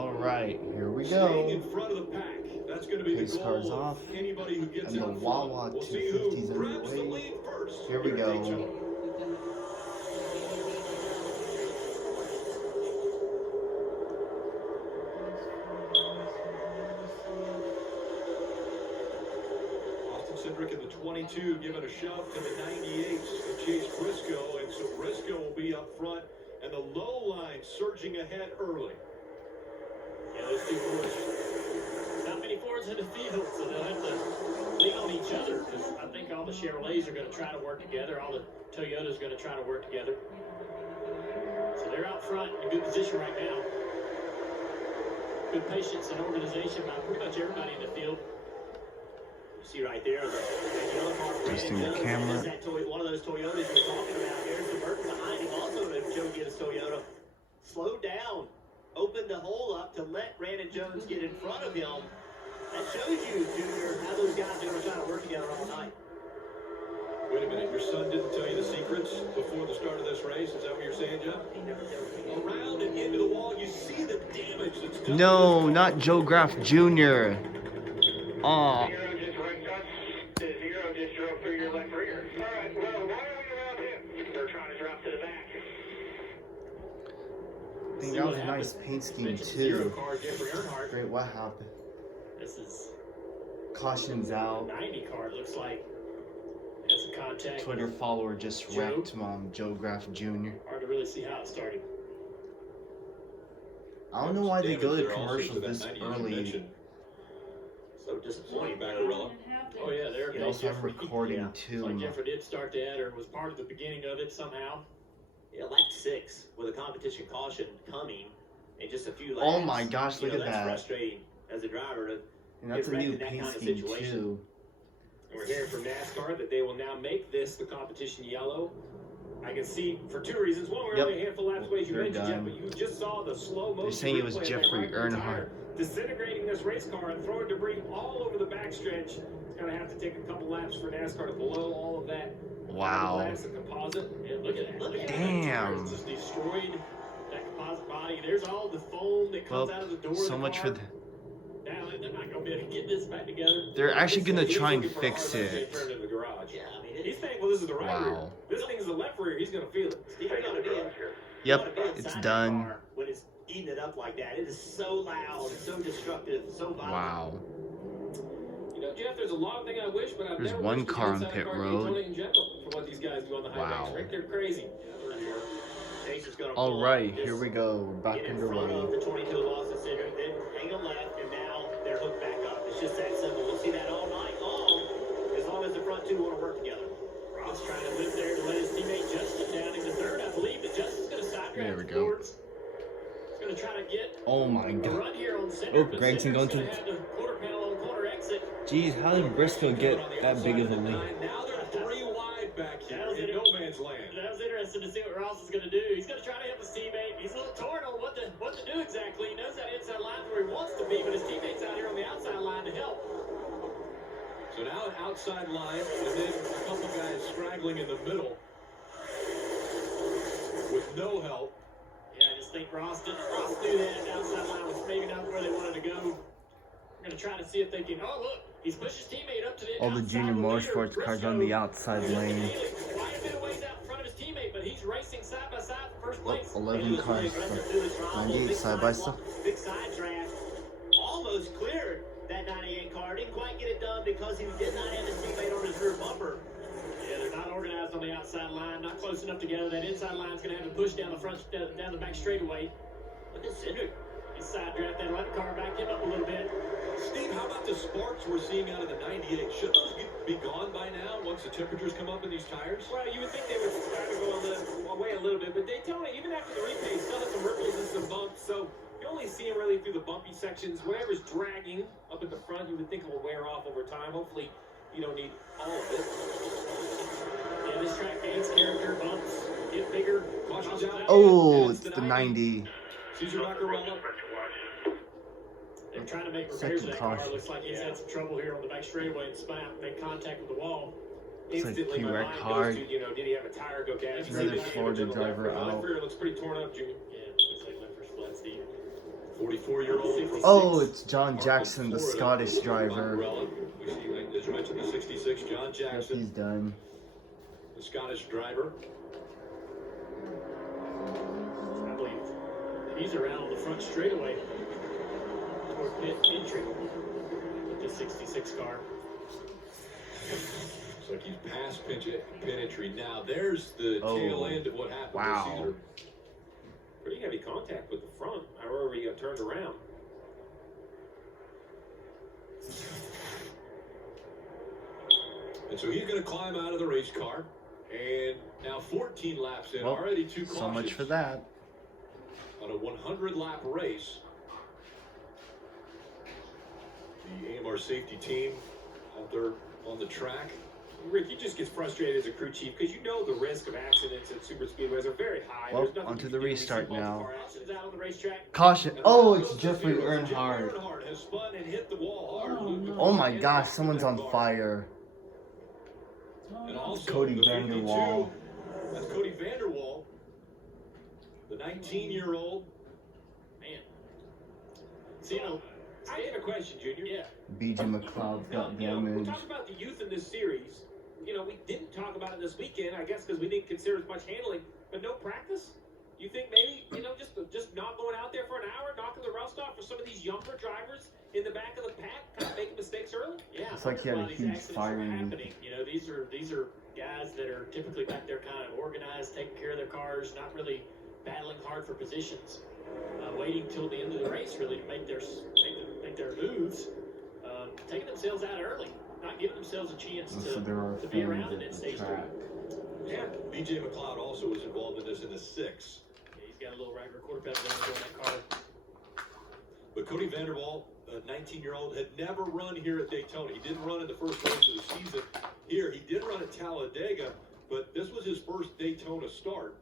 All right, here we Staying go. in front of the pack. That's going to be Pace the goal cars of off. anybody who gets And the out front. WaWa We'll see who 250s grabs the underway. lead first. Here we at go. Daytona. Cindric in the 22 giving a shove to the 98 to chase Briscoe, and so Briscoe will be up front, and the low line surging ahead early. Yeah, those two Fords, not many Fords in the field, so they'll have to lean on each other, because I think all the Chevrolets are going to try to work together, all the Toyotas are going to try to work together. So they're out front in a good position right now. Good patience and organization by pretty much everybody in the field. You see right there, the yellow car, Adjusting the camera. is that one of those Toyotas we're talking about. There's the Burton behind him, also the Joe Gibbs Toyota. Slowed down, opened the hole up to let Brandon Jones get in front of him. That shows you, Junior, how those guys are going to try to work together all night. Wait a minute, your son didn't tell you the secrets before the start of this race? Is that what you're saying, Jeff? Around and into the wall, you see the damage that's done. No, not Joe Graff Jr. Aw. Zero just right guts to zero, just drove through your left rear. All right, well, why are we around him? They're trying to drop to the back. I think that was a nice paint scheme too. Great, what happened? This is Caution's out. 90 car, it looks like. Has a contact. Twitter follower just wrecked Joe Graff Jr. Hard to really see how it started. I don't know why they go to commercials this early. So disappointing. Baccarella. Oh yeah, there. Yeah, also I'm recording too. Like Jeffrey did start that, or was part of the beginning of it somehow. Yeah, lap 6 with a competition caution coming in just a few laps. Oh my gosh, look at that's that. frustrating as a driver to And that's a get wrecked new in that paint kind of scheme situation. too. And we're hearing from NASCAR that they will now make this the competition yellow. I can see for two reasons. One, we're only a handful of laps away, as you They're mentioned, Jeff, done. but you just saw the slow motion. They're saying it was replay of that Jeffrey right rear tire Earnhardt. disintegrating this race car and throwing debris all over the backstretch. It's going to have to take a couple laps for NASCAR to blow all of that. Wow. Glass, the composite. Yeah, look at that. Look at Damn. that. Just destroyed that composite body. There's all the foam that comes Well, out of the door. so of the much car. for the. Now they're not going to be able to get this back together. They're actually gonna He's try and looking for fix hard left it. to turn into the garage. Yeah, I mean, he's thankful this is the right rear. Wow. This thing's the left rear. He's going to feel it. Steve's going to be in. Yep, it's done. When it's eating it up like that, it is so loud, so destructive, so violent. Wow. You know, Jeff, there's a lot of things I wish, but I've There's never one wished car on inside pit car road. Daytona in general for what these guys do on the high Wow. banks, right? They're crazy. All right, here we go. We're back Get in front of underway. the 22 of Austin Cindric, then hang a left, and now they're hooked back up. It's just that simple. We'll see that all night long as the front two want to work together. Ross trying to live there to let his teammate Justin down into third. I believe that Justin's going to side There we draft go. towards. He's going to try to get Oh my a god. run here on Cindric. Oh, but Gregson going Cindric's to gonna have the quarter panel on corner exit. Jeez, how did Briscoe get that big of a lead? Now they're 3 wide back here in no man's land. That was interesting to see what Ross is going to do. He's going to try to help his teammate. He's a little torn on what to do exactly. He knows that inside line where he wants to be, but his teammate's out here on the outside line to help. So now an outside line, and then a couple guys straggling in the middle with no help. Yeah, I just think Ross knew that outside line was maybe not where they wanted to go. We're going to try to see if they can. Oh, look, he's pushed his teammate up to the All the outside junior leader, motorsports cars on the Briscoe. outside He's lane. quite a bit of ways out in front of his teammate, but he's racing side by side for first place. 11 cars for 98 side by side. Big side draft. Almost cleared that 98 car. Didn't quite get it done because he did not have his teammate on his rear bumper. Yeah, they're not organized on the outside line, not close enough together. That inside line's going to have to push down the front, down the back straightaway. Look at Cindric. He side draft that right car, back him up a little bit. Steve, how about the sparks we're seeing out of the 98? Should those be gone by now once the temperatures come up in these tires? Well, you would think they would try to go away a little bit, but Daytona, even after the repaint, still has some ripples and some bumps, so you only see them really through the bumpy sections. Whatever's dragging up at the front, you would think it will wear off over time. Hopefully, you don't need all of it. Yeah, this track gains character, bumps, get bigger. Caution's out. Oh, And it's the 90. Cesar Baccarella. They're trying to make repairs to that car. Caution. Looks like he's had some trouble here on the back straightaway and spun out, make contact with the wall. Looks like Instantly, he my wrecked mind hard. goes to, you know, did he have a tire go down? Another Florida driver The out. rear looks pretty torn up, Junior. Yeah, looks like Leffers fled, Steve. 44-year-old. Oh, it's John Jackson, the Scottish driver. We see, as you mentioned, the 66, John Yep, Jackson, he's done. the Scottish driver. I believe he's around on the front straightaway toward pit entry with the 66 car. Looks like he's past pit entry now. There's the tail end of what happened. Wow. Pretty heavy contact with the front. However, he got turned around. And so he's going to climb out of the race car. And now 14 laps in, Well, already 2 cautions. So much for that. On a 100-lap race. The AMR safety team out there on the track. Rick, he just gets frustrated as a crew chief because you know the risk of accidents at super speedways are very high. Well, There's nothing onto you the can do. We restart see multiple now. car accidents out on the racetrack. Caution. Oh, it's Jeffrey Earnhardt. Earnhardt has spun and hit the wall hard. Oh my gosh, someone's on fire. And also Cody the 52, Vanderwall. That's Cody Vanderwall, the 19-year-old. Man. So, you know, I have a question, Junior. Yeah. BJ McLeod's got You know, we're damage. talking about the youth in this series. You know, we didn't talk about it this weekend, I guess, because we didn't consider as much handling, but no practice? You think maybe, you know, just not going out there for an hour, knocking the rust off for some of these younger drivers in the back of the pack, kind of making mistakes early? Yeah. It's like he had a these huge accidents fire are in- happening. You know, these are guys that are typically back there kind of organized, taking care of their cars, not really battling hard for positions, waiting till the end of the race really to make their moves, taking themselves out early, not giving themselves a chance So there are to be fans around in at that the stage track. three. Yeah. BJ McLeod also was involved in this in the 6. Yeah, he's got a little regular quarter pedal damage on that car. But Cody Vanderwall, a 19-year-old, had never run here at Daytona. He didn't run in the first race of the season here. He did run at Talladega, but this was his first Daytona start.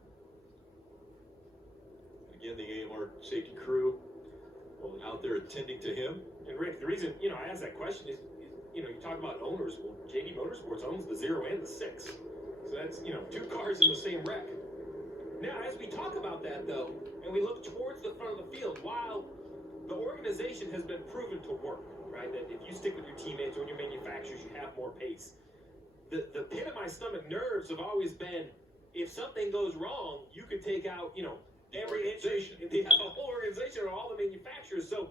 Again, the AMR safety crew out there attending to him. And Rick, the reason, you know, I asked that question is, you know, you talk about owners. Well, JD Motorsports owns the 0 and the 6. So that's, you know, 2 cars in the same wreck. Now, as we talk about that, though, and we look towards the front of the field, while the organization has been proven to work, right? That if you stick with your teammates or your manufacturers, you have more pace. The pit of my stomach nerves have always been, if something goes wrong, you could take out, you know, every inch, the whole organization or all the manufacturers. So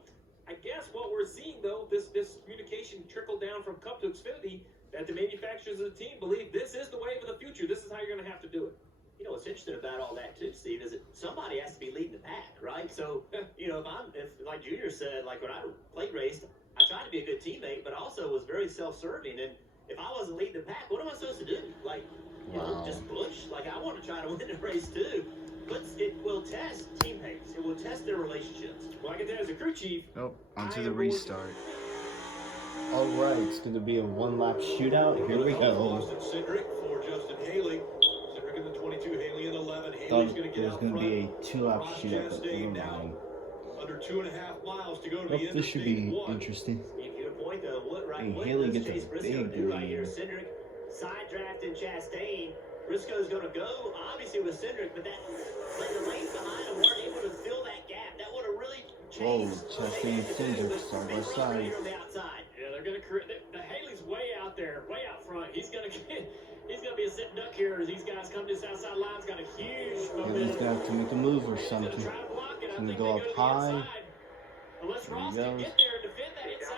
I guess what we're seeing, though, this communication trickled down from Cup to Xfinity, that the manufacturers of the team believe this is the wave of the future. This is how you're going to have to do it. You know, what's interesting about all that too, Steve, is that somebody has to be leading the pack, right? So, you know, if like Junior said, like when I played raced, I tried to be a good teammate, but also was very self-serving. And if I wasn't leading the pack, what am I supposed to do? Like, you know, just push? Like, I want to try to win the race too. But it will test teammates. It will test their relationships. Well, I can tell you as a crew chief. Oh, onto the restart. All right, it's going to be a 1-lap shootout. Here we go. Austin Cindric for Justin Haley. Cindric in the 22, Haley in 11. Thought Haley's going to it get was out going to front. be a 2-lap Ross shootout, but Chastain never now mind. under 2.5 miles to go to the Well, end this of should stage be 1. interesting. If you point to Hey, what Haley does gets a Chase Briscoe big do right lead. here? Cindric side drafting Chastain. Briscoe's going to go, obviously, with Cindric, but the lanes behind him weren't able to fill that gap. That would have really changed. Chastain and Cindric side by side. On the outside. Yeah, they're going to create. The Haley's way out there, way out front. He's going to be a sitting duck here as these guys come to this outside line. He's got a huge Haley's going to have to make a move or something. He's Gonna go up high. Unless Ross There he can goes. get there and defend that inside.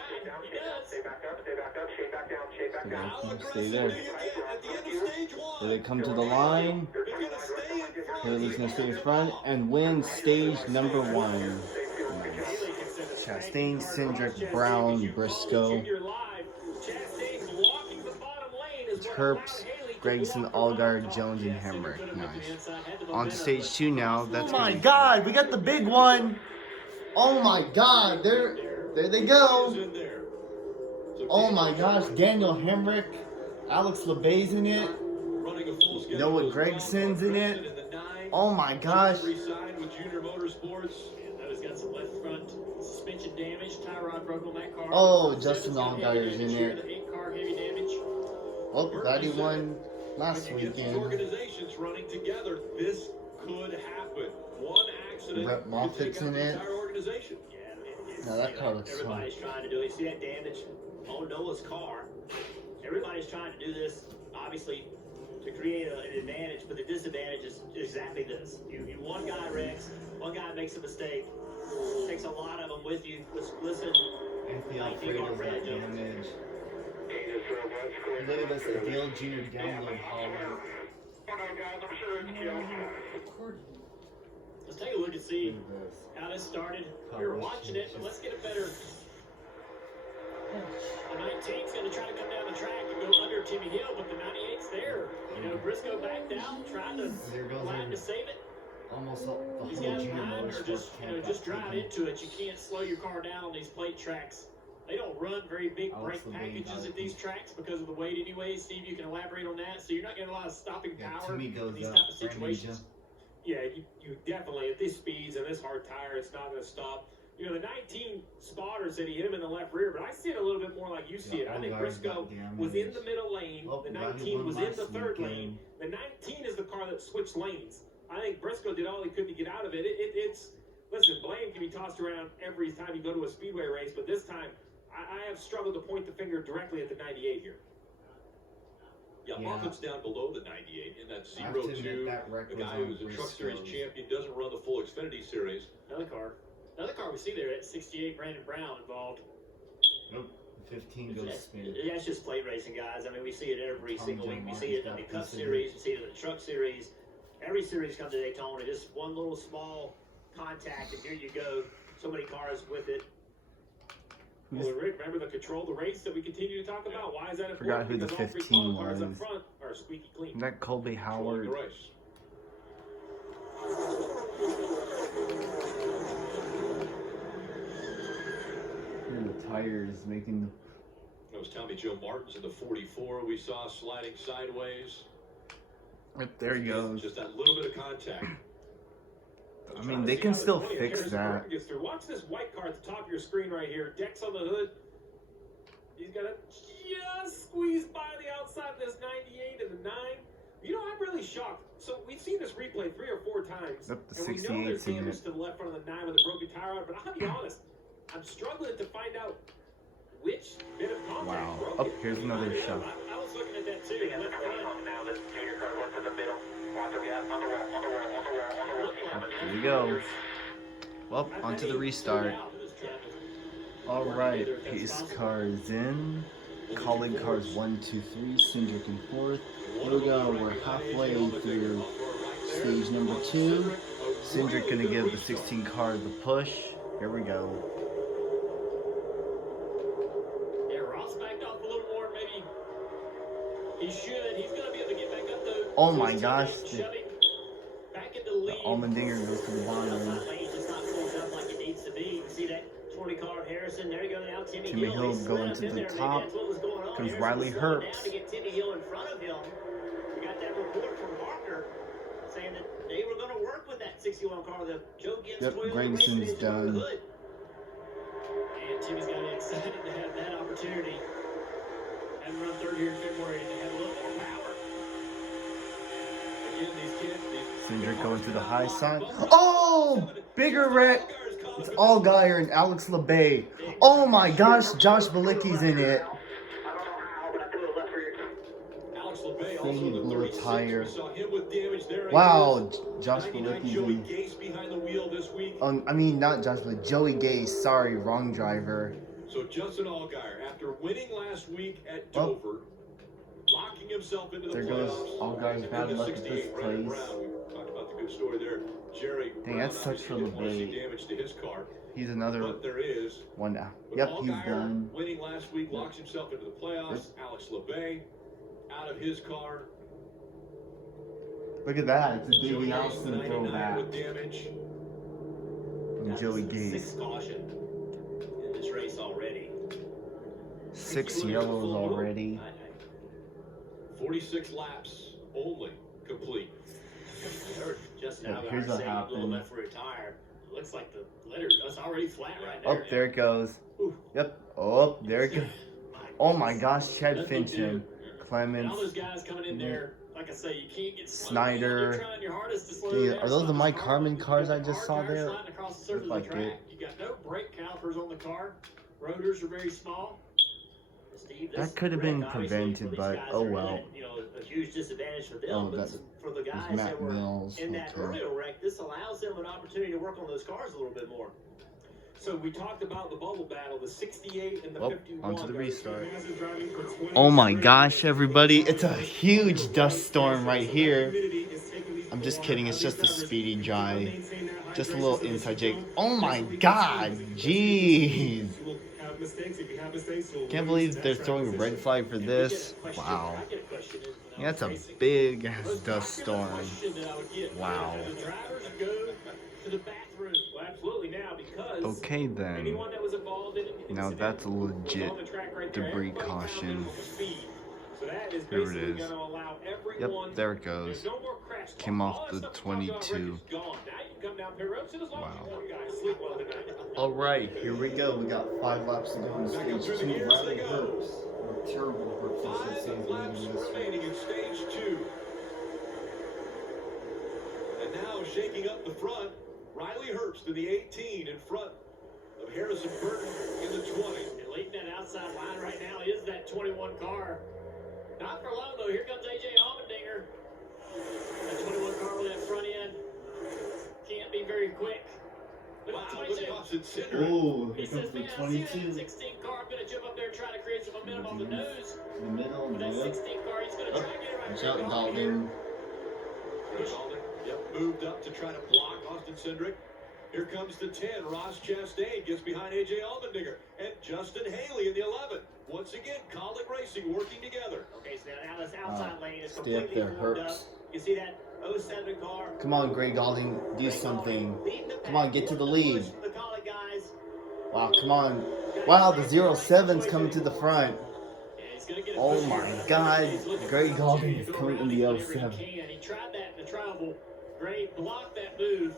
He does. Stay back up, stay back up, shade back down, shade back down. How Stay aggressive there. do you get at the end of stage 1? Here they come to the line. They're going to stay in front. Haley's going to stay in front and win stage number 1. Haley can send a Chastain, Cindric, Brown, Briscoe, Junior live. Chastain's blocking the bottom lane as well. Terps, Gregson, Allgaier, Jones, and Hemrick. Nice. On to stage 2 now. That's Oh my God, we got the big one. Oh my God, there they go. In there. So Oh my gosh, Daniel Hemrick, Alex LeBay's in it. running a full schedule Noah as well. Gregson's in it. In the 9. Oh my gosh. Re-signed with Junior Motorsports. Yeah, he's got some left front suspension damage. Tie rod broke on that car. Oh, Justin Allgaier's in there. it. The 8-car heavy damage. Oh, glad he won last When you get these weekend. organizations running together, this could happen. One accident Brett could Moffitt's take out in the it. entire organization. Yeah, Now that car looks fun. everybody's trying to do it. You see that damage on Noah's car? Everybody's trying to do this, obviously, to create an advantage, but the disadvantage is exactly this. You one guy wrecks, one guy makes a mistake, takes a lot of them with you. Listen, I feel afraid of that damage. Look at this, the Dale Jr. download hallway. Let's take a look and see Look at this. how this started. We were watching it, but let's get a better. The 19's going to try to come down the track and go under Timmy Hill, but the 98's there. You know, Briscoe backed out, trying to line to save it. Almost the whole These guys junior behind are motorsports just, camp. just drive into it. You can't slow your car down on these plate tracks. They don't run very big brake packages at these tracks because of the weight anyways. Steve, you can elaborate on that. So you're not getting a lot of stopping power in these type of situations. Yeah, you definitely, at these speeds and this hard tire, it's not going to stop. You know, the 19 spotter said he hit him in the left rear, but I see it a little bit more like you see it. I think Briscoe was in the middle lane. The 19 was in the third lane. The 19 is the car that switched lanes. I think Briscoe did all he could to get out of it. Listen, blame can be tossed around every time you go to a speedway race, but this time I have struggled to point the finger directly at the 98 here. Yeah, Moffitt's down below the 98 in that 0-2. The guy who's a Truck Series champion doesn't run the full Xfinity Series. Another car we see there at 68, Brandon Brown involved. Nope. 15 goes spin. That's just plate racing, guys. I mean, we see it every single week. We see it in the Cup Series, we see it in the Truck Series. Every series comes to Daytona, just one little small contact, and here you go. So many cars with it. Well, Rick, remember the control the race that we continue to talk about? Why is that important? Forgot who the Because all three 15 cars up was. front are squeaky clean. Isn't that Colby Howard? The race. And the tires making the. That was Tommy Joe Martin's in the 44. We saw sliding sideways. Yep, there he goes. Just that little bit of contact. I mean, they can still fix that. Watch this white car at the top of your screen right here. Deck's on the hood. He's got to just squeeze by the outside of this 98 and the 9. You know, I'm really shocked. So we've seen this replay 3 or 4 times. Yep, the and we know there's 68's in damage it. to the left front of the 9 with a broken tire on it. But I'll be honest, I'm struggling to find out which bit of contact Wow. broke Oh, it. here's another shot. I was looking at that too. Left front. Now this junior car went to the middle. Watch the gas on the wall. Here we go. Well, onto the restart. All right, pace car is in. Kaulig cars 1, 2, 3. Cindric in 4th. Here we go. We're halfway through stage number 2. Cindric gonna give the 16 car the push. Here we go. Yeah, Ross backed off a little more, maybe. He should. He's going to be able to get back up though. Oh my gosh. Back into the lead. Almendinger goes to the bottom. Lane's just not pulled up like it needs to be. You see that 20 car of Harrison. There you go now. Timmy Hill He's going up to in the there. Maybe top. that's what was going on. Comes Harrison Riley was slowing Herbst. down to get Timmy Hill in front of him. We got that report from Parker saying that they were going to work with that 61 car. The Joe Gibbs Yep, Toyota Gregson's Racing engine under the done. hood. And Timmy's got to be excited to have that opportunity. Hadn't run third here in February and they have a little more power. Again, these kids. Cindric going to the high side. Oh! Bigger wreck. It's Allgaier and Alex LeBay. Oh my gosh, Josh Balicki's in it. Alex LeBay He also in the blew a 36. tire. We saw him with damage there. Wow, Josh 99 Balicki's Joey in. Gase behind the wheel this week. I mean, not Josh, but Joey Gase. Sorry, wrong driver. So Justin Allgaier, after winning last week at Oh. Dover, locking himself into the There playoffs. goes Allgaier's and bad then the luck at this 68 Brandon place. Brown. We talked about the good story there. Jerry Dang, Brown that sucks obviously for didn't want to see LeBay. damage to his car, He's another but there is. one now. But Yep, he's Allgaier, done. winning last week, locks himself into the playoffs. Alex LeBay out of his car. Look at that. It's a Joey Davey Gase, Allison 99 throwback. with damage. And Joey Sixth Gase. caution in this race already. 6 yellows already. 46 laps only complete. Just Yeah, now, here's what happened. left rear tire. Looks like the letter is already flat right Oh, there. there it goes. Ooh. Yep. Oh, there it goes. Oh my gosh, Chad That's Fincham, And Clements. all those guys coming in there, like I say, you can't get slow. Snyder. You're trying your hardest to slow Dude, down. are those the Slow Mike down. Harmon cars I Hard just saw tire there? sliding across across the surface Looked of the like track. You got no brake calipers on the car. Rotors are very small. Steve, That could have been prevented, but oh well. You know, a huge disadvantage for them. Oh, but that's for the guys Matt that were Mills. in that Okay. earlier wreck, this allows them an opportunity to work on those cars a little bit more. So we talked about the bubble battle, the 68 and the Well, 51. onto the restart. Imagine driving for 20 Oh my straight gosh, years. everybody! It's a huge dust storm right here. I'm just kidding. It's just a speedy dry. Just a little inside jig. Oh my god! Jeez! Can't believe they're throwing a red flag for this. Wow. Yeah, that's a big ass dust storm. Wow. The drivers go to the bathroom. Well, absolutely now, because Okay then. anyone that was involved in an Now incident that's a was legit on the track right there. debris Everybody found caution. minimum speed. So that is Here it basically is. gonna allow Yep, everyone. there it goes. There's no more crash. Came All off that the stuff we talked about 22. is gone. Now you can come down pit road as long as Wow. you want, guys. Sleep well tonight. Alright, here we go. We got 5 laps to go in Back up stage through the 2. gears Riley they go. Herbst. Or terrible Herbst, I should say, 5 laps leading this remaining one. in stage 2. And now shaking up the front, Riley Herbst in the 18 in front of Harrison Burton in the 20. And leading that outside line right now is that 21 car. Not for long, though. Here comes A.J. Allmendinger. That 21 car with that front end can't be very quick. But Wow, at look 22, at Austin Cindric. Oh, he here says, comes the man, I see that 22. 16 car. I'm going to jump up there and try to create some momentum off the nose. In the middle, But that no. 16 car, he's going to try to get it right Watch there. out, Dalton. Yep, moved up to try to block Austin Cindric. Here comes the 10. Ross Chastain gets behind A.J. Allmendinger. And Justin Haley in the 11. Once again, Kaulig Racing working together. Okay, so now this outside lane is Stay up completely there, formed up. Herbst. You see that 07 car? Come on, Greg Galding, do Greg something. Galding leading the Come on, pack, get to the leading lead. push from the Kaulig guys. Wow, come on. Wow, the 07's coming to the front. Yeah, he's gonna get a Oh push my here. God, He's looking Greg for Galding opportunity is to go coming in around the it whenever he 07. can. He tried that in the travel. Gray blocked that move.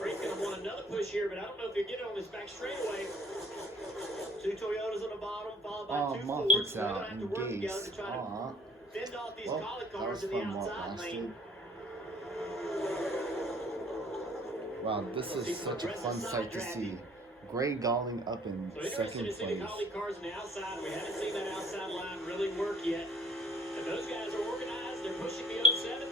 Gray's gonna want another push here, but I don't know if he'll get it on this back straightaway. Two Toyotas on the bottom, followed by Oh, two Fords. Moffat's They're gonna out have to and work together Gase. to try to Aw. fend off these Well, Kaulig that cars was in the fun while it outside lasted. lane. Wow, this is such a fun sight to see. Greg Galding up in So interested second to see the place. Kaulig cars on the outside. We haven't seen that outside line really work yet. But those guys are organized. They're pushing the 07.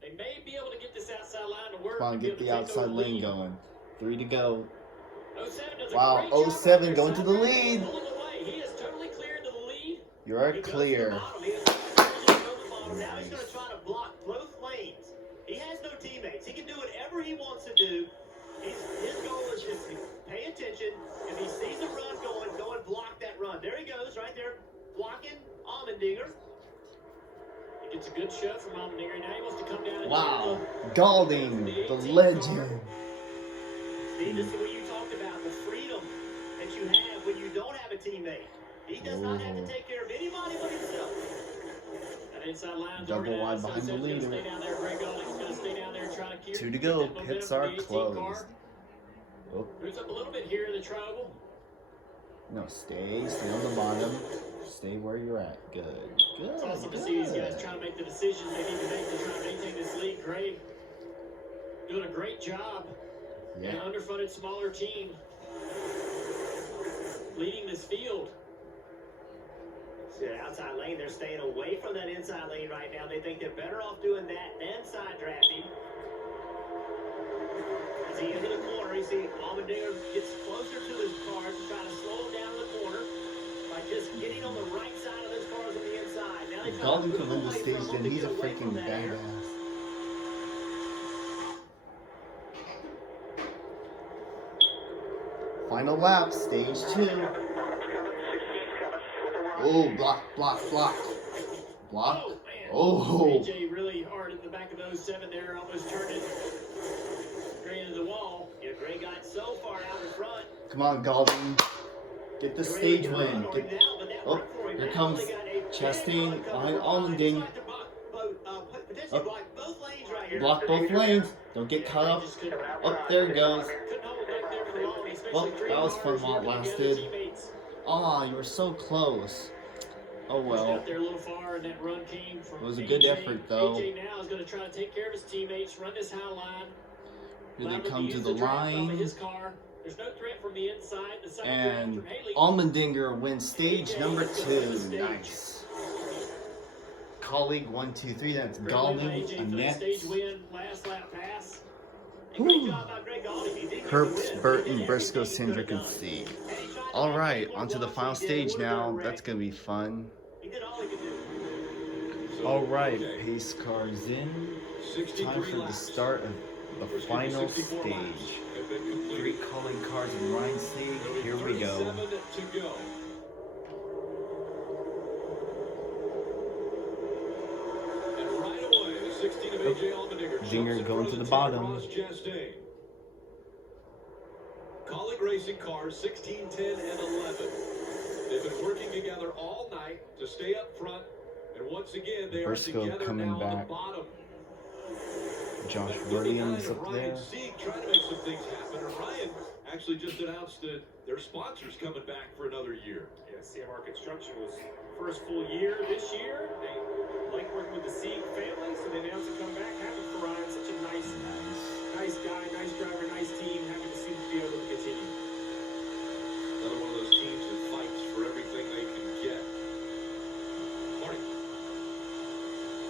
They may be able to get this outside line to work. Come on, and be get able the to take outside over the lane lead. going. 3 to go. 07 does a Wow, great job 07 right going there, to the side lead. pulling away. He is totally clear to the lead. You're He goes to the clear. bottom. He is totally on the bottom. Now he's going to try to block both lanes. He has no teammates. He can do whatever he wants to do. His goal is just to pay attention. If he sees a run going, go and block that run. There he goes, right there, blocking Allmendinger. He gets a good shove from Allmendinger. Now he wants to come down and Wow, tackle Galding, the the 18 legend. car. See, this is what you talked about, the freedom that you have when you don't have a teammate. He does not have to take care of anybody but himself. That inside line's Double organized. wide behind the 07's gonna leader. stay down there. Greg Galding's going to stay down there and try to keep 2 to keep go. that momentum Pits from are the 18 closed. car. Oh, Moves up a little bit here in the travel. no, stay on the bottom. Stay where you're at. Good. Good. It's awesome to see these guys trying to make the decisions they need to make to try to maintain this lead. Greg doing a great job. Yeah. An underfunded, smaller team leading this field. See the outside lane, they're staying away from that inside lane right now. They think they're better off doing that than side drafting. As he into the corner, you see Allmendinger gets closer to his cars and try to slow him down in the corner by just getting on the right side of those cars on the inside. Now they If try Galding to could move win the away stage, from him then to he's a get away freaking from that area. badass. Final lap, stage 2. Oh, block. Oh, Block. man. Oh. AJ really hard in the back of those 07 there, almost turned it straight into the wall. Yeah, Gray got so far out in front. Come on, Galding. Get the stage win. Now, Get, but that oh, worked for him. here Now comes they got a Chastain big behind run Allmendinger. He's got to potentially Oh. block both lanes right here. Block both lanes. Don't get caught up. Just couldn't Oh, there it goes. hold it back there for long, especially Well, three that was cars fun while it working together, lasted. teammates. Ah, you were so close. Oh Just well. got there a little far, and that run came from It was a good AJ. effort, though. AJ now is going to try to take care of his teammates, run this high line. Here they Lambert come to begins the draft off of line. his car. There's no threat from the inside. The side draft And from Haley. Allmendinger wins stage number 2. Nice. Kaulig 1, 2, 3. That's Gaulding, Annette, Stage win, last lap pass. Herbst, Burton, Briscoe, Cindric, and C. Alright, onto the final stage now. That's going to be fun. Alright, pace cars in. Time for the start of the final stage. 3 Kaulig cars in line stage. Here we go. Dinger going to the bottom. Kaulig Racing cars 16, 10, and 11. They've been working together all night to stay up front, and once again they Briscoe are together coming now on back. the bottom. Josh Williams up Ryan there. Sieg trying to make some things happen, and Ryan actually just announced that their sponsor's coming back for another year. Yeah, CMR Construction was first full year this year. They like working with the Sieg family, so they announced to come back. Happy for Ryan, such a nice guy, nice driver, nice team. Happy to see them be able to continue. Another one of those teams that fights for everything they can get. Marty.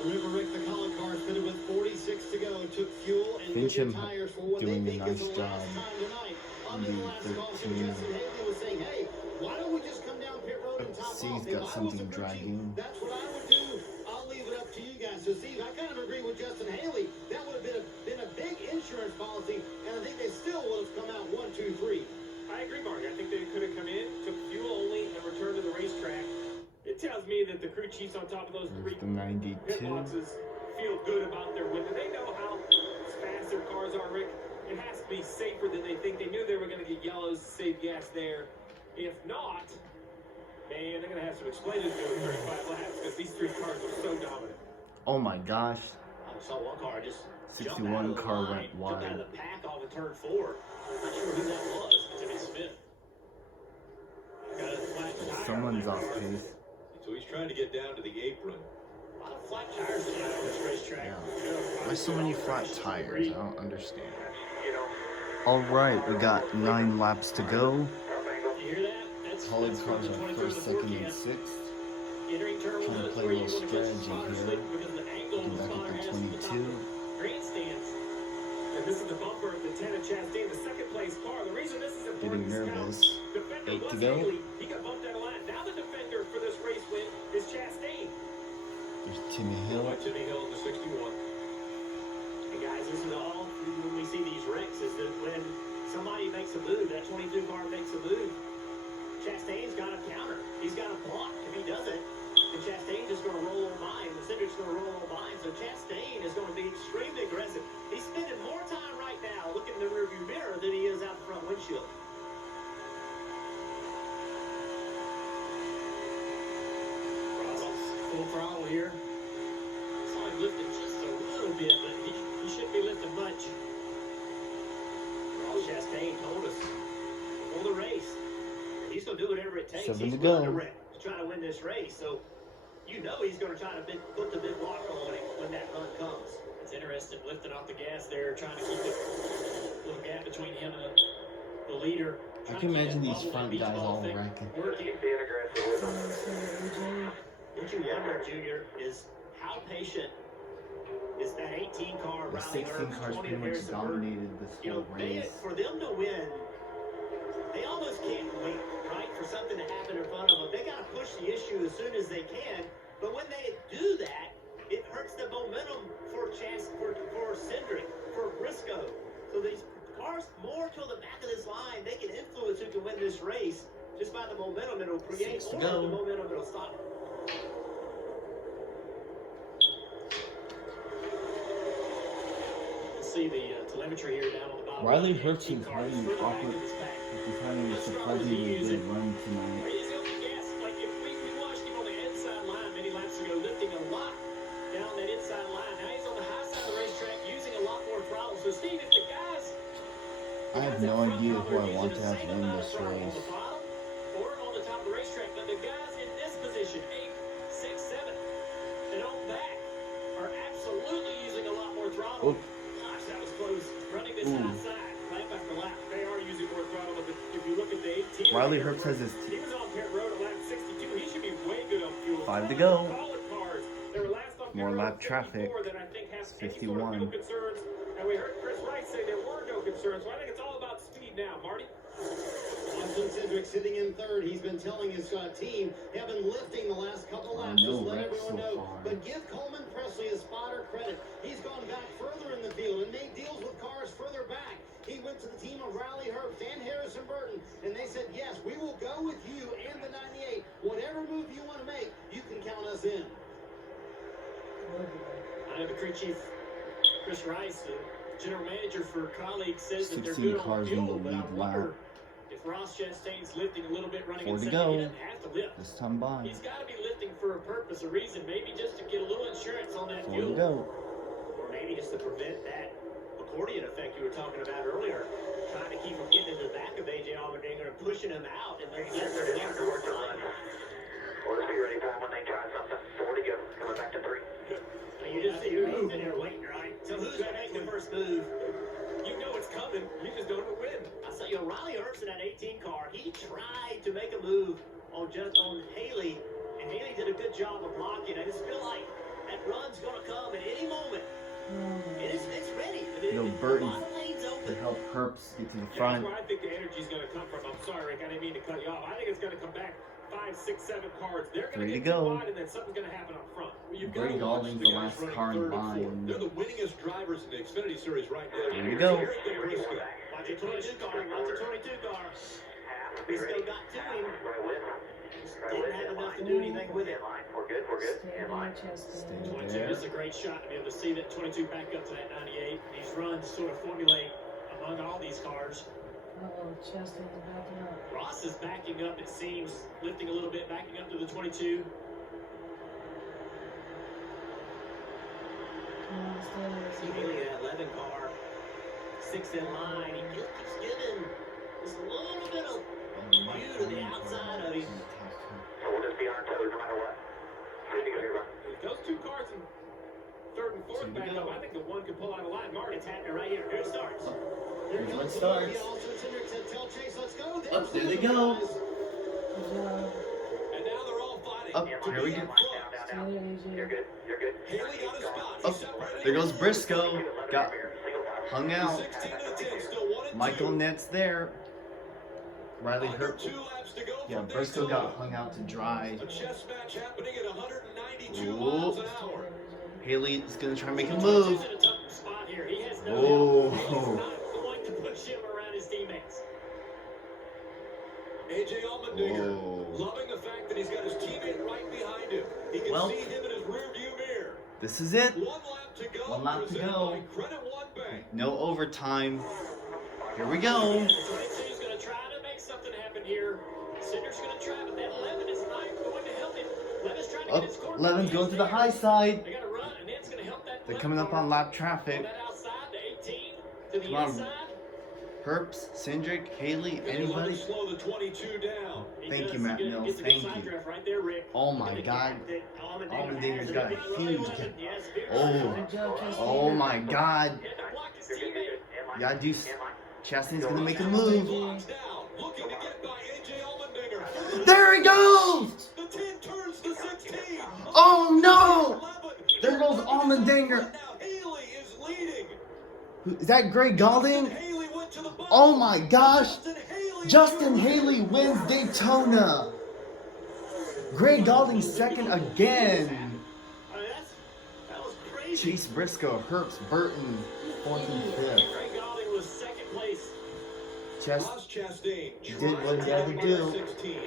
Remember, Rick, the Kaulig car fitted with 46 to go. Took fuel and Fincham good tires for what doing they a think is nice the job. last time tonight. On Leading the last call from 13. Justin Haley was saying, hey, why don't we just come down pit road and top C's off? got If I was something the crew chief, dragging. that's what I would do. I'll leave it up to you guys. So, Steve, I kind of agree with Justin Haley. That would have been a big insurance policy, and I think they still would have come out 1, 2, 3. I agree, Mark. I think they could have come in, took fuel only, and returned to the racetrack. It tells me that the crew chiefs on top of those There's three the 92. pit boxes feel good about their win. They know how fast their cars are, Rick. It has to be safer than they think. They knew they were going to get yellows to save gas there. If not, man, they're going to have some explaining to do in 35 laps because these 3 cars are so dominant. Oh my gosh. I saw one car just 61 car went jump out wide. of the pack off of turn 4. Not sure who that was. Timmy Smith. Got a flat tire. Someone's off pace. So he's trying to get down to the apron. A lot of flat tires tonight on this racetrack. Yeah. Why so many flat tires? I don't understand. Alright, we got 9 laps to go. You hear that? That's Kaulig from cars the are 23rd first, to second, and 40th. 6th. Entering turn Trying to 1 play a where you little want to catch the strategy spotter here. slip because the angle Looking the back spotter at has the from the top 22. of the grandstands. And this is the bumper of the 10 of Chastain, the second place car. The reason this is important Getting is nervous. defender 8 to was go. Haley. He got bumped out of line. Now the defender for this race win is Chastain. There's Timmy Hill. Timmy Hill in the 61. Hey guys, this is all when we see these wrecks is that when somebody makes a move, that 22 car makes a move, Chastain's got a counter. He's got a block. If he doesn't, then Chastain's just going to roll on by, and the Cindric's going to roll on by. So Chastain is going to be extremely aggressive. He's spending more time right now looking in the rearview mirror than he is out the front windshield. Full throttle here. Saw him lifting just a little bit, but he shouldn't be lifting much. Ross Chastain told us before the race he's going to do whatever it takes. 7 He's to willing go. to wreck to try to win this race. So you know he's going to try to put the big block on it when that run comes. It's interesting, lifting off the gas there, trying to keep the little gap between him and the leader. I can imagine these front guys all wrecking. Working. What you wonder, Junior, is how patient is that 18 car The Riley 16 Herbst, cars 20 pretty of much Harrison Burton? dominated this You know, whole race. for them to win, they almost can't wait, right, for something to happen in front of them. They got to push the issue as soon as they can. But when they do that, it hurts the momentum for Cindric, for Briscoe. So these cars more to the back of this line, they can influence who can win this race just by the momentum it'll create, 6 to or go. the momentum it'll stop. See the telemetry here down on the bottom. Riley The Herbst 18 is cars having further back awkward. in his pack. He's having a surprisingly good run tonight. He's on the gas. Like if we watched him on the inside line many laps ago, lifting a lot down that inside line. Now he's on the high side of the racetrack using a lot more throttle. So Steve, if the guys I have no idea who I want to have win this on race. the bottom or on the top of the racetrack, but the guys in this position, 8, 6, 7, and on back are absolutely using a lot more throttle. Oh. Gosh, that was close. Running this Ooh. high Riley Herbst has his He was on pit road at lap 62. He should be way good on fuel. 5 to go. Solid cars. They were last on pit More road lap at traffic. 54 that I think has any sort of 51. fuel concerns. And we heard Chris Wright say there were no concerns. So I think it's all about speed now, Marty. Austin Cindric sitting in third. He's been telling his team they have been lifting the last couple laps. no Just let wreck everyone so know. far. But give Coleman Presley his spotter credit. He's gone back further in the field and made deals with cars further back. He went to the team of Riley Herbst and Harrison Burton, and they said, yes, we will go with you and the 98. Whatever move you want to make, you can count us in. I know the crew chief, Chris Rice, the general manager for Kaulig, says that they're 16 good on cars in the fuel, but I lead wonder lap. if Ross Chastain's lifting a little bit, running 4 in to second. go. He doesn't have to lift. This time by. He's got to be lifting for a purpose, a reason, maybe just to get a little insurance on that 4 fuel. to go. Or maybe just to prevent that accordion effect you were talking about earlier. Trying to keep him getting into the back of A.J. Allmendinger and pushing him out. And then Orders be ready for when they try something. 4 to go. Coming back to 3. you just see who's in there waiting, right? So who's going to make the first move? You know it's coming. You just don't know when. I saw, Riley Herbst in that 18 car, he tried to make a move on Haley, and Haley did a good job of blocking. I just feel like that run's going to come at any moment. It's ready. Burton A lot of lanes to open. help Herbst get to the That's front. where I think the energy's going to come from. I'm sorry, Rick. I didn't mean to cut you off. I think it's going to come back 5, 6, 7 cars. They're going 3 to to get too go. wide, and then something's going to happen up front. You've Greg gotta watch Galding's the the guys last running car in third and fourth. line. They're the winningest drivers in the Xfinity Series right now. Here we go. Watch the 22 car. Watch the 22 car. He still got to him. Didn't have enough to do anything with it. We're good. We're good. In line. Stay 22 there. is a great shot to be able to see that 22 back up to that 98. These runs sort of formulate among all these cars. Chastain's backing up. Ross is backing up, it seems, lifting a little bit, backing up to the 22. Come on, stay there. Haley in that 11 car. 6 in line. He just keeps giving just a little bit of view to the outside of him. So we'll just be on our toes no matter what. Good to go here, bro. Those 2 cars in third and fourth back up, I think the one could pull out a line. Martin, It's happening right here. Here it starts. Here Here's comes when it the starts. Austin Cindric said, tell Chase, let's go. Up, there they go. Good job. And now they're all fighting. Up, to here we be go. in front. Stay there, AJ. You're good. You're good. Haley got a spot. Up, He's separated. there goes Briscoe. Got hung out. 16 to the 10, still 1 and 2. Michael Nett's there. Riley Under Herbst. 2 laps to go Yeah, from Briscoe Daytona. got hung out to dry. A chess match happening at 192 Ooh. miles an Stay hour. there, AJ. Haley is gonna try to make a 22's move. in a tough spot here. He has no Oh. help. He's not going to push him around his teammates. A.J. Allmendinger Whoa. loving the fact that he's got his teammate right behind him. He can Well. see him in his rearview mirror. This is it. 1 lap to go. 1 lap to presented go. by Credit One Bank. No overtime. Here we go. 22's going to try to make something happen here. Cindric's going to try, but that 11 is not going to help him. 11's trying to Up, get his corner. 11's going to the high side. They got to run, and it's going to help that. They're left coming up car on lap on traffic. that outside, the 18 to the Come on. inside. Herbst, Cindric, Haley, And he wanted anybody? to slow the 22 down. He Thank does. you, Matt He Mills. gets a good Thank side you. draft right there, Rick. Oh my God. Allmendinger's got a huge gap. Oh. Good job, Chastain's. Oh my God. He had to block his You're good. You're teammate. good. In line. Yeah, do. In line. Chastain's gonna make a Allmendinger move. blocks down, looking to get by A.J. Allmendinger. There he goes! The 10 turns to 16. Oh no! 11. There goes Allmendinger. Now Haley is leading. Is that Greg Galding? Haley went to the bottom. Oh my gosh! Justin Haley. Haley wins Daytona. Greg Galding second again. I mean, that was crazy. Chase Briscoe, Herbst, Burton, 4th and 5th. Greg Galding was second place. Chest Chastain did what he had to do. 16.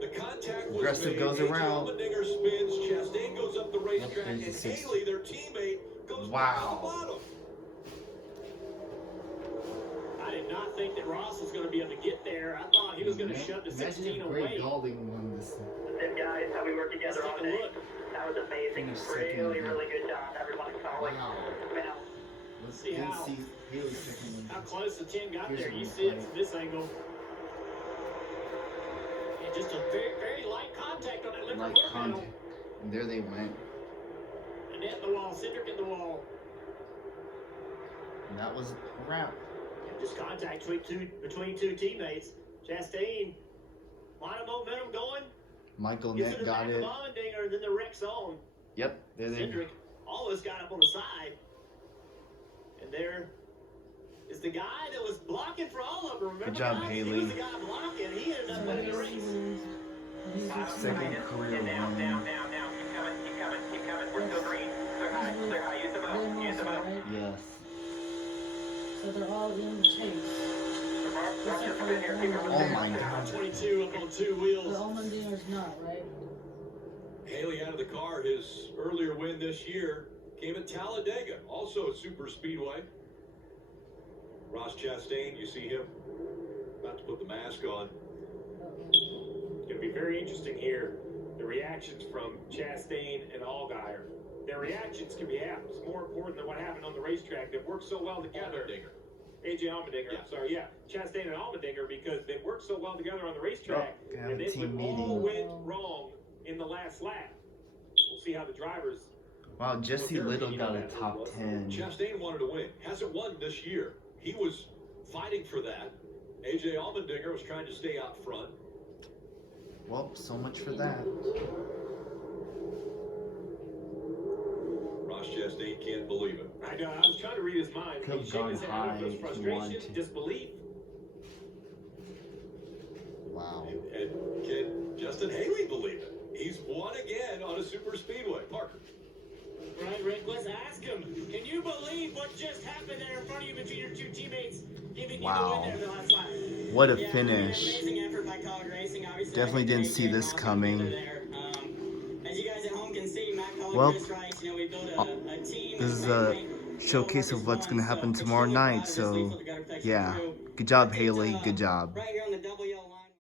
The contact was Aggressive made. goes A.J. around. Allmendinger spins. Chastain goes up the racetrack, there's the and 6. Haley, their teammate, goes Wow. to the bottom. I did not think that Ross was going to be able to get there. I thought he was going to shove the 16 away. Galding won this. Them guys, how we work together Let's all take a day. look. That was amazing. Finished second Really, again. really good job. Everybody following. Wow. Now, Let's See how- see Haley's second How one. close the 10 got Here's there. a You see it replay. from this angle. And just a very, very light contact on that left Like door panel. contact. And there they went. Annette in the wall, Cindric in the wall. And that was a wrap. Just contact between two teammates. Chastain A lot of momentum going. Michael Gets Nick to the got back it. of Allmendinger, then the wreck's on. Yep, there they go. Cindric almost got up on the side. And there is the guy that was blocking for all of them. Remember, Good job, guys? Haley. He was the guy blocking. He ended up winning the race. Second career win. Down. Keep coming. We're still green. Clear high. Use the boat. Yes. So they're all in the chase. Oh my God. 22 up on two But wheels. Allmendinger's not, right? Haley out of the car. His earlier win this year came at Talladega, also a super speedway. Ross Chastain, you see him about to put the mask on. It's going to be very interesting here. The reactions from Chastain and Allgaier. Their reactions can be perhaps more important than what happened on the racetrack. They've worked so well together. AJ Allmendinger, Yeah. Sorry, yeah. Chastain and Allmendinger, because they worked so well together on the racetrack. Oh, gonna have and a it team all meeting. went wrong in the last lap. We'll see how the drivers. Wow, Jesse Little got a top 10. Chastain wanted to win. Hasn't won this year. He was fighting for that. AJ Allmendinger was trying to stay out front. Well, so much for that. Ross Chastain can't believe it. I know, I was trying to read his mind. Could've He's shaking gone his head. I don't know if it was high if he wanted frustration, to. disbelief. Wow. And can Justin Haley believe it? He's won again on a super speedway. Parker. Right, Rick, let's ask him. Can you believe what just happened there in front of you between your two teammates? Giving Wow. you the win there the last lap. What a Yeah, finish. amazing effort by Kaulig Racing. Obviously, Definitely didn't see this coming. As you guys at home can see, Matt Kaulig Well, is right. You know, we built a team. This is a showcase of what's going to happen tomorrow night, so yeah. Good job, Haley. Good job. Right here on the double yellow line.